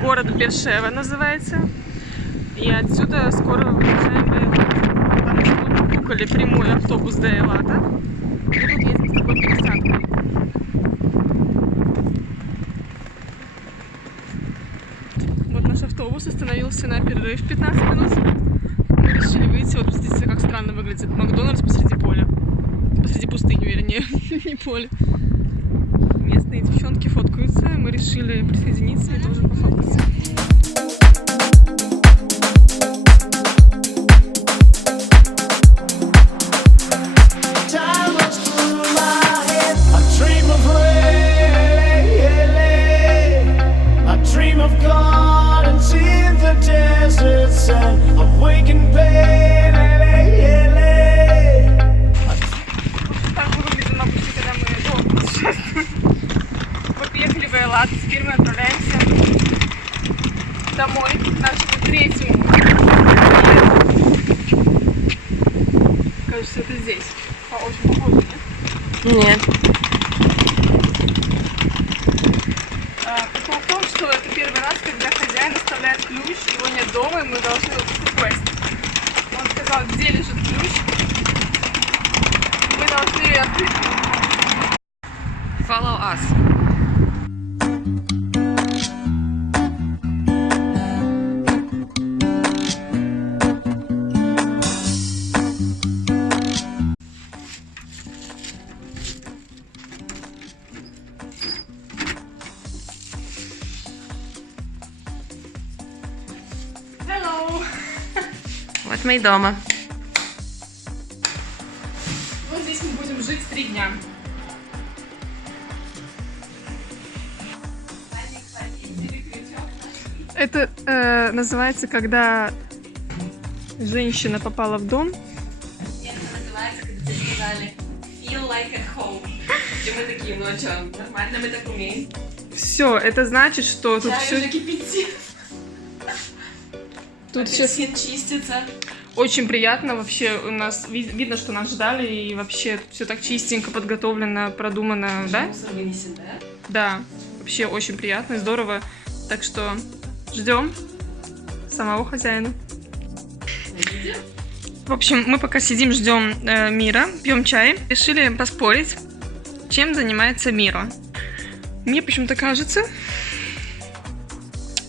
Город Бершева называется. И отсюда скоро выезжаем в Эйлат. Потому что мы букали прямой автобус до Эйлата. И тут едем с такой пересадкой. Вот наш автобус остановился на перерыв 15 минут. Мы решили выйти. Вот посмотрите, как странно выглядит Макдональдс посреди поля. Посреди пустыни, вернее, не поля. Местные девчонки фоткаются. Мы решили присоединиться и тоже пофоткаться. Теперь мы отправляемся домой к нашему третьему. Кажется, это здесь. Очень похоже, нет? Нет. Прикол в том, что это первый раз, когда хозяин оставляет ключ, его нет дома, и мы должны его квест. Он сказал, где лежит ключ. Мы должны ее открыть. Follow us. Hello! Вот мы и дома. Вот здесь мы будем жить 3 дня. Это называется, когда женщина попала в дом. Нет, это называется, когда тебе сказали feel like at home. И мы такие, ну а что, нормально, мы так умеем. Все, это значит, что тут все уже кипятит. тут все чистится. очень приятно. Вообще у нас видно, что нас ждали, и вообще все так чистенько подготовлено, продумано, да? Мусор вынесен, да? Да, вообще очень приятно и здорово. Так что ждем самого хозяина. В общем, мы пока сидим, ждем Мира, пьем чай. Решили поспорить, чем занимается Мира. Мне почему-то кажется,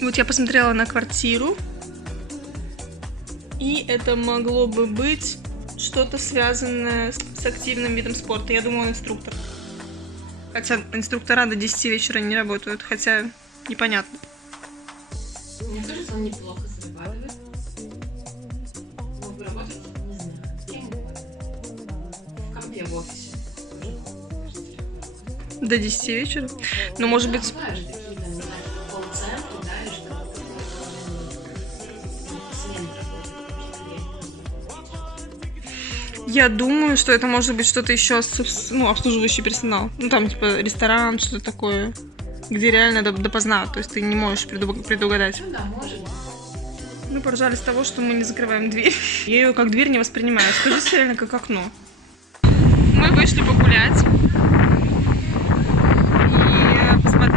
вот я посмотрела на квартиру, и это могло бы быть что-то связанное с активным видом спорта. Я думаю, он инструктор. Хотя инструктора до 10 вечера не работают, хотя непонятно. Мне кажется, он неплохо зарабатывает. Мог бы работать, не знаю, кем угодно. В компе в офисе. До 10 вечера? Ну, может быть... Бывают же такие, там, не знаю, колл-центры, да, или что-то такое. Смены работают. Я думаю, что это может быть что-то еще, ну, обслуживающий персонал. Ну, там, типа, ресторан, что-то такое, где реально допоздна, то есть ты не можешь предугадать. Ну да, может. Мы поржали с того, что мы не закрываем дверь. Я ее как дверь не воспринимаю. Скажи реально как окно. Мы вышли погулять.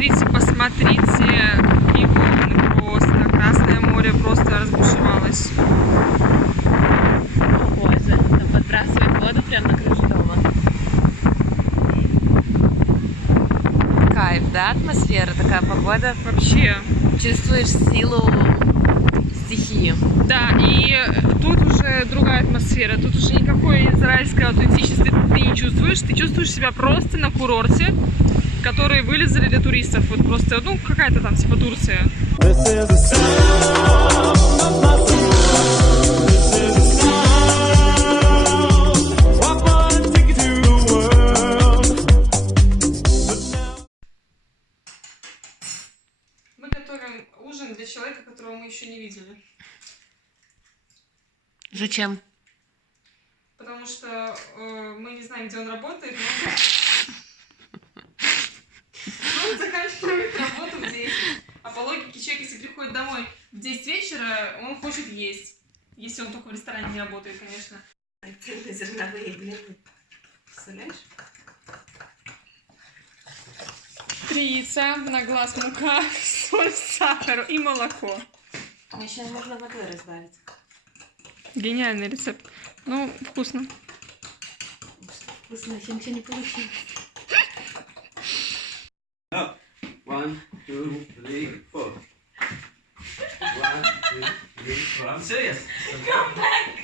И посмотрите, какие волны просто. Красное море просто разбушевалось. Похоже, там подбрасывает воду прямо на крышу дома. Кайф, да, атмосфера, такая погода. Вообще. Чувствуешь силу стихии. Да, и тут уже другая атмосфера. Тут уже никакой израильской аутентичности ты не чувствуешь. Ты чувствуешь себя просто на курорте, которые вылезали для туристов. Вот просто, ну, какая-то там типа Турция. Мы готовим ужин для человека, которого мы еще не видели. Зачем? Потому что мы не знаем, где он работает, но он заканчивает работу в 10. А по логике человек, если приходит домой в 10 вечера, он хочет есть. Если он только в ресторане не работает, конечно. Цельнозерновые глины. Представляешь? 3 яйца, на глаз мука, соль, сахар и молоко. Еще можно водой разбавить. Гениальный рецепт. Ну, вкусно. Вкусно, еще ничего не получилось. 1, 2, 3, 4. 1, 2, 3, 4. I'm serious. Come back.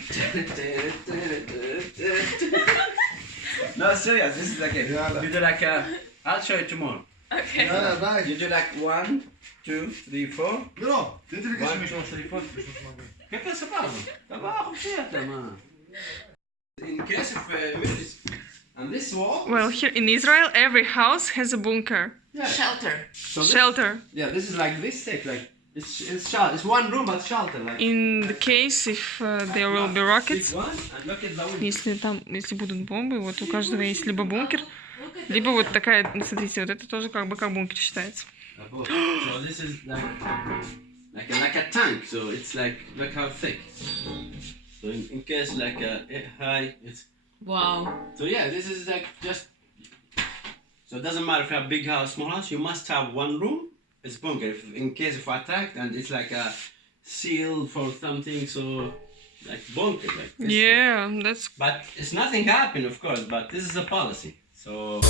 No, serious. This is like a. You do like a. I'll show you tomorrow. Okay. You do like 1, 2, 3, 4. No, dit heb ik 1, eens 2, 3, 4. ¿Qué pasa, Pablo? Abajo, fíjate, man. In case of and this wall. Well, here in Israel, every house has a bunker. Yeah. Shelter. So this, Shelter. yeah, this is like this thick, like it's one room but shelter, like. In the case if there will be rockets, Big one, and look at the window. если будут бомбы, вот у каждого есть либо бункер, либо вот такая, смотрите, вот это тоже как бы как бункер считается. So this is like a tank. So it's like look how thick. So in case like high, it's. Wow. So yeah, this is like just. So it doesn't matter if you have big house, small house. You must have one room. It's bunker. If, in case of attack, and it's like a seal for something. So like bunker, like. This Yeah, that's. But it's nothing happened, of course. But this is a policy. So.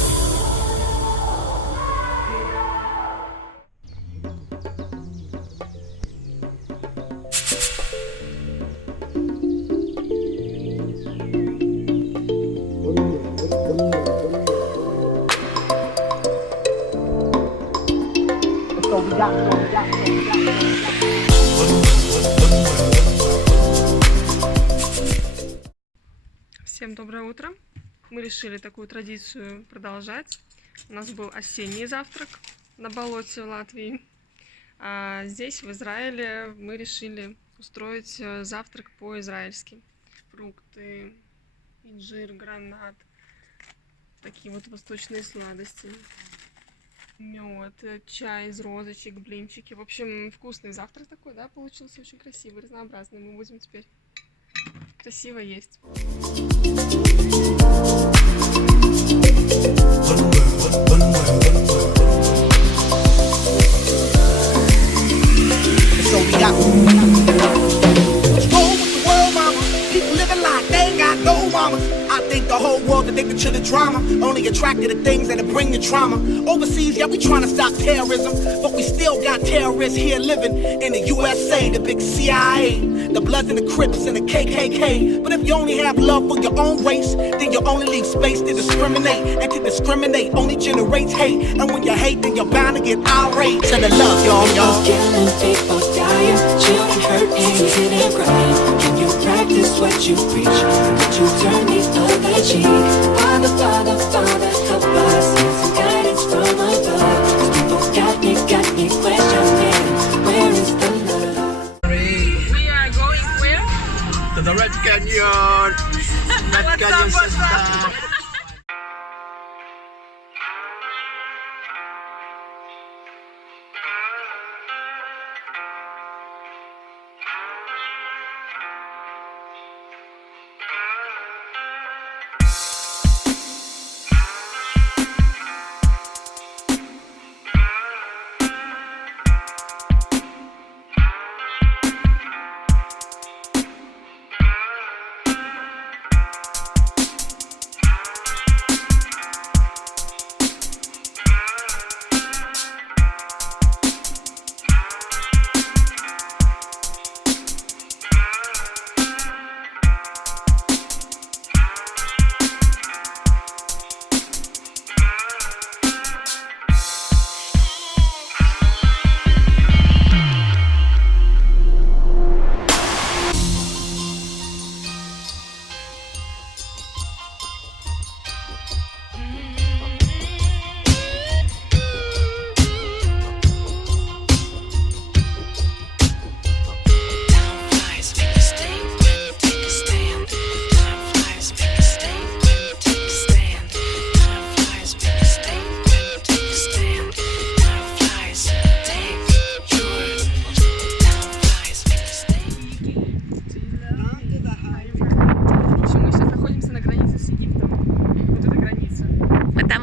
Всем доброе утро. Мы решили такую традицию продолжать. У нас был осенний завтрак на болоте в Латвии. А здесь, в Израиле, мы решили устроить завтрак по-израильски. Фрукты, инжир, гранат, такие вот восточные сладости. Мед, чай из розочек, блинчики. В общем, вкусный завтрак такой, да, получился очень красивый, разнообразный. Мы будем теперь красиво есть. I think the whole world addicted to the drama, only attracted to things that bring the trauma. Overseas, yeah, we trying to stop terrorism, but we still got terrorists here living in the USA, the big CIA, the Bloods and the Crips and the KKK. But if you only have love for your own race, then you only leave space to discriminate, and to discriminate only generates hate. And when you hate, then you're bound to get outraged. Send the love, y'all. Killing people, dying, children hurt, innocent and crying. Can you practice what you preach? Would you turn the other cheek? Father, Father, Father, help us. Send some guidance from above. These people got me questioning. Where is the love? We are going where? To the Red Canyon. Red Canyon system.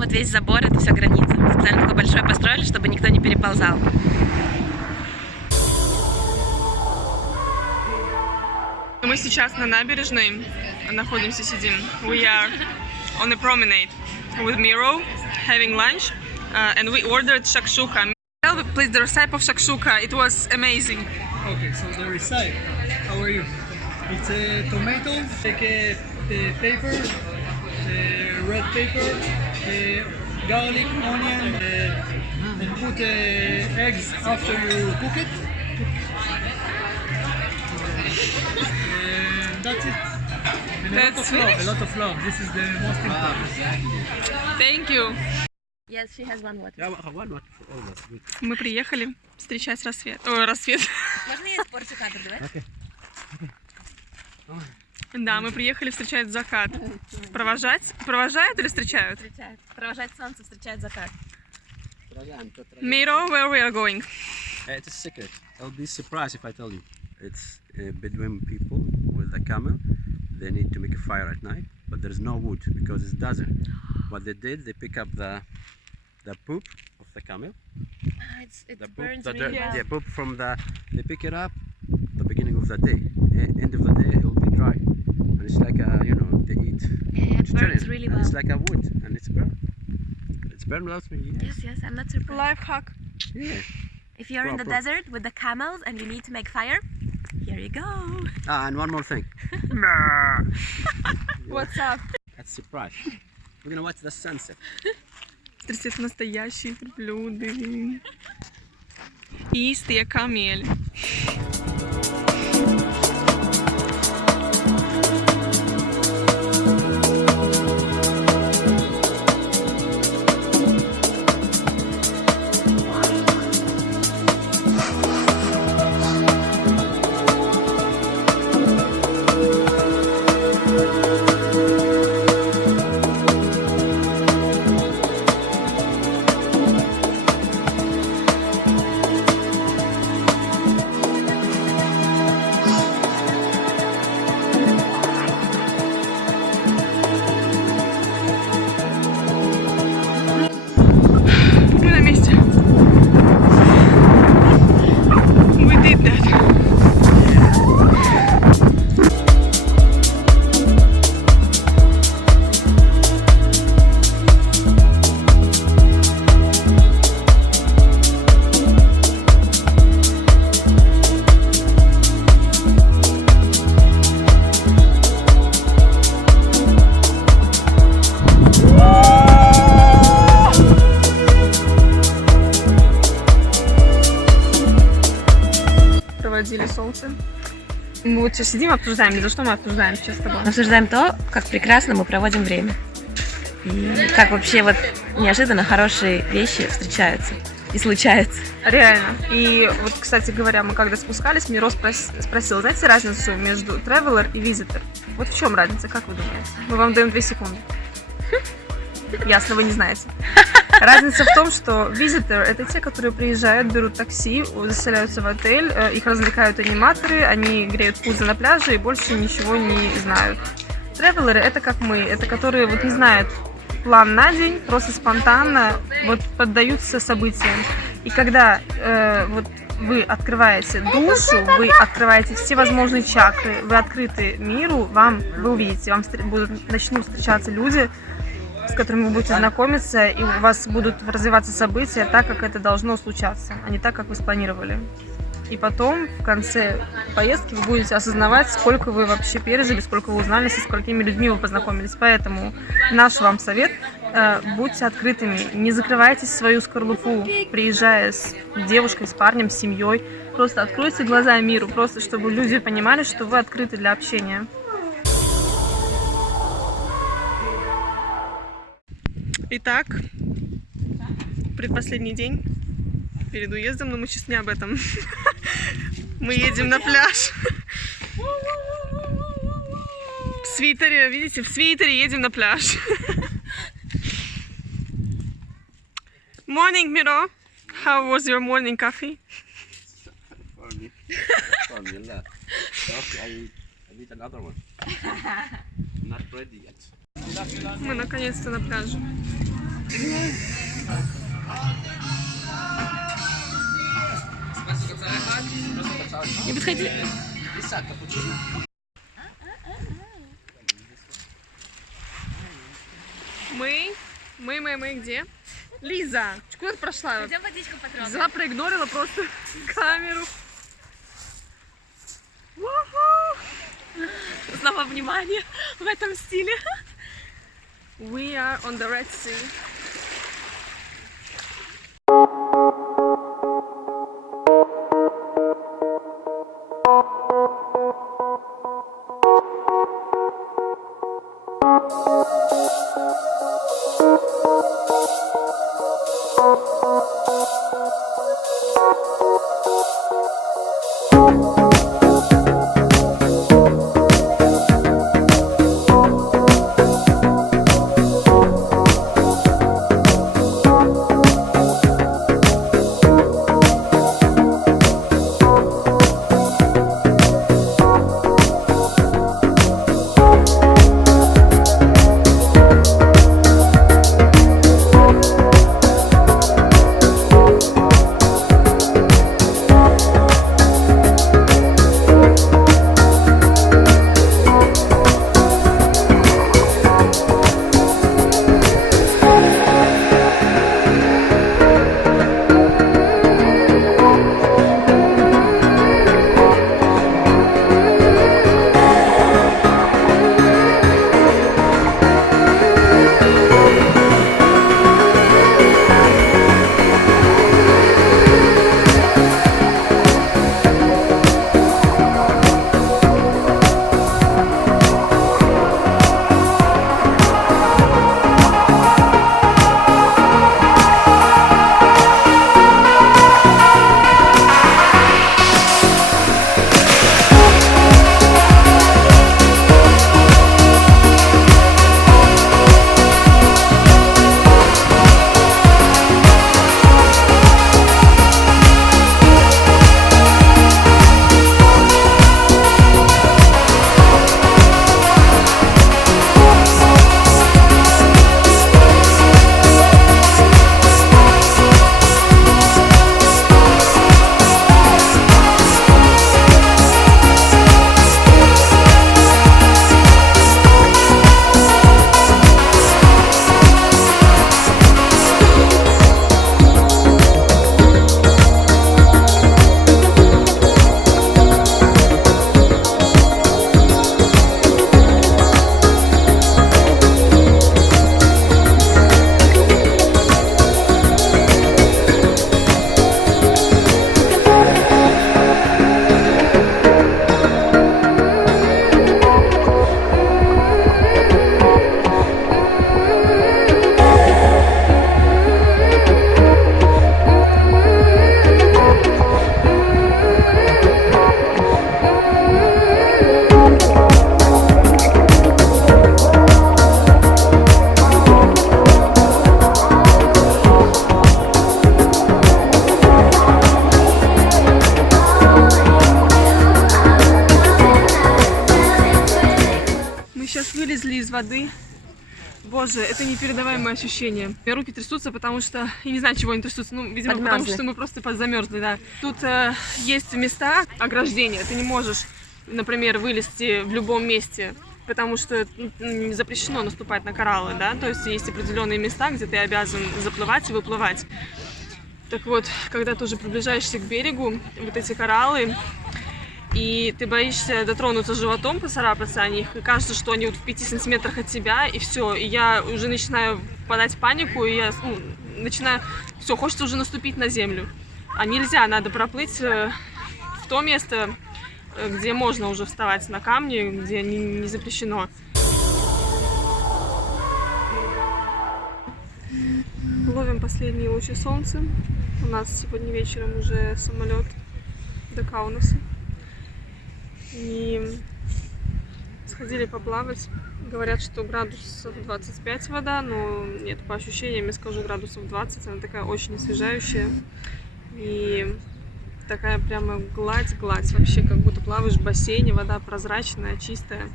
Весь забор — это все граница. Специально такой большой построили. чтобы никто не переползал. Мы сейчас на набережной находимся, сидим. We are on a promenade with Miro, having lunch, and we ordered shakshuka. Tell me please the recipe of shakshuka. It was amazing. Okay, so the recipe, how are you? It's tomatoes, take a paper, red pepper, garlic, onion, and put eggs after you cook it. That's it. And That's a lot of love. This is the most important. Thank you. Yes, she has one water. Yeah, one not almost good. Мы приехали встречать рассвет. О, рассвет. Можно я испорчу кадр, давай? Да, мы приехали встречать закат. Провожать? Провожают или встречают? Встречают. Провожать солнце, встречать закат. Miro, where we are going? It's a secret. I'll be surprised if I tell you. It's Bedouin people with a camel. They need to make a fire at night, but there's no wood because it's desert. What they did, they pick up the poop of the camel. It The poop, burns the really dirt, well. yeah, poop from they pick it up the beginning of the day. End of the day, it will be dry, and it's like they eat Yeah, it burns vegetarian, really and well. it's like a wood, and it's burnt. It's burned without me. Yes, yes, I'm not surprised. Life hack. Yeah. If you're in the Pro. desert with the camels and you need to make fire, here you go. Ah, and one more thing. What's up? That's a surprise. We're gonna watch the sunset. Смотрите, это настоящие верблюды. Истые камели. Мы на месте. We did that. Проводили солнце. Мы вот сейчас сидим, обсуждаем. За что мы обсуждаем сейчас с тобой? Обсуждаем то, как прекрасно мы проводим время. И как вообще вот неожиданно хорошие вещи встречаются и случаются. Реально. И вот, кстати говоря, мы когда спускались, Миро спросил, знаете разницу между traveler и visitor? Вот в чем разница, как вы думаете? Мы вам даем 2 секунды. Ясно, вы не знаете. Разница в том, что visitor — это те, которые приезжают, берут такси, заселяются в отель, их развлекают аниматоры, они греют пузо на пляже и больше ничего не знают. Traveler — это как мы, это которые вот не знают план на день, просто спонтанно вот поддаются событиям. И когда вот вы открываете душу, вы открываете все возможные чакры, вы открыты миру, вы увидите, вам начнут встречаться люди, с которыми вы будете знакомиться, и у вас будут развиваться события так, как это должно случаться, а не так, как вы спланировали. И потом, в конце поездки, вы будете осознавать, сколько вы вообще пережили, сколько вы узнали, со сколькими людьми вы познакомились. Поэтому наш вам совет – будьте открытыми, не закрывайтесь в свою скорлупу, приезжая с девушкой, с парнем, с семьей. Просто откройте глаза миру, просто чтобы люди понимали, что вы открыты для общения. Итак, предпоследний день перед уездом, но мы сейчас не об этом. Мы едем на пляж. В свитере, видите, в свитере едем на пляж. Morning, Miro. How was your morning coffee? For me, a lot. Okay, I need another one. Not ready yet. Мы наконец-то на пляже. Не подходи. Мы где? Лиза, куда ты прошла? Пойдем водичку потрогать. Взяла, проигнорила просто камеру. Снова внимание в этом стиле. We are on the Red Sea. Вылезли из воды. Боже, это непередаваемое ощущение. У меня руки трясутся, потому что... Я не знаю, чего они трясутся. Ну, видимо, Подмерзли. потому что мы просто замерзли, да. Тут есть места ограждения. Ты не можешь, например, вылезти в любом месте, потому что запрещено наступать на кораллы, да. То есть есть определенные места, где ты обязан заплывать и выплывать. Так вот, когда ты уже приближаешься к берегу, вот эти кораллы, и ты боишься дотронуться животом, поцарапаться о них, и кажется, что они вот в 5 сантиметрах от тебя, и все. И я уже начинаю впадать в панику, и я начинаю... Все, хочется уже наступить на землю. А нельзя, надо проплыть в то место, где можно уже вставать на камни, где не запрещено. Ловим последние лучи солнца. У нас сегодня вечером уже самолет до Каунаса. И сходили поплавать. Говорят, что градусов 25 вода, но нет, по ощущениям я скажу градусов 20. Она такая очень освежающая. И такая прямо гладь. Вообще как будто плаваешь в бассейне, вода прозрачная, чистая.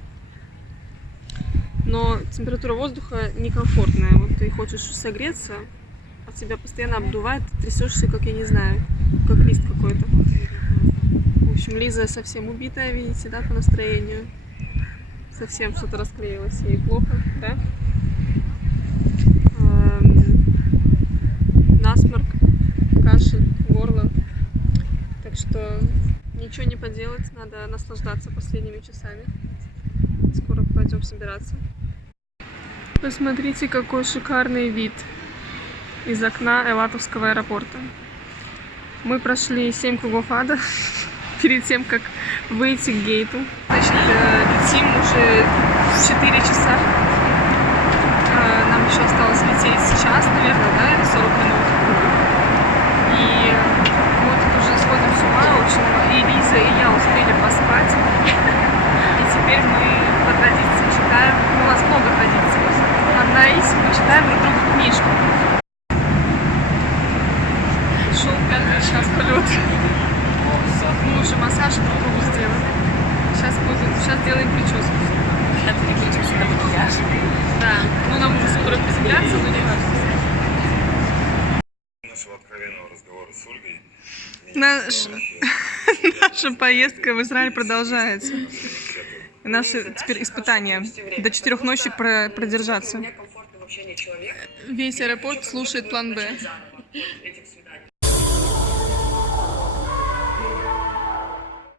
Но температура воздуха некомфортная. Вот ты хочешь согреться, от тебя постоянно обдувает, трясешься, как я не знаю, как лист какой-то. В общем, общем, Лиза совсем убитая, видите, да, по настроению. Совсем что-то расклеилось, ей плохо, да? Насморк, кашель, горло. Так что ничего не поделать, надо наслаждаться последними часами. Скоро пойдем собираться. Посмотрите, какой шикарный вид из окна Элатовского аэропорта. Мы прошли 7 кругов ада перед тем, как выйти к гейту. Значит, летим уже 4 часа. Нам еще осталось лететь час, наверное, да, или 40 минут. И мы тут уже сходим с ума очень. И Лиза, и я успели поспать. И теперь мы по традиции читаем. У нас много традиций. Одна из, мы читаем друг другу книжку. Шел 5-й час полета. Мы уже массаж друг другу сделали. Сейчас делаем прическу. Это не прическа, это макияж. Да, ну нам уже скоро приземляться, но не важно. Нашего откровенного разговора с Ольгой. Наша поездка в Израиль продолжается. Наше теперь испытание. До 4 ночи продержаться. Весь аэропорт слушает план Б.